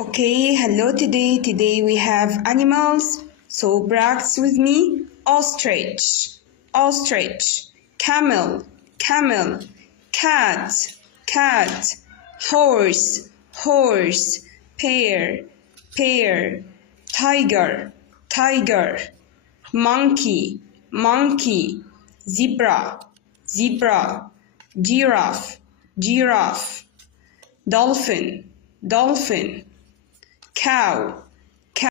Okay, hello today. Today we have animals. So practice with me. Ostrich, ostrich. Camel, camel. Cat, cat. Horse, horse. Pear, pear. Tiger, tiger. Monkey, monkey. Zebra, zebra. Giraffe, giraffe. Dolphin, dolphin. Cow,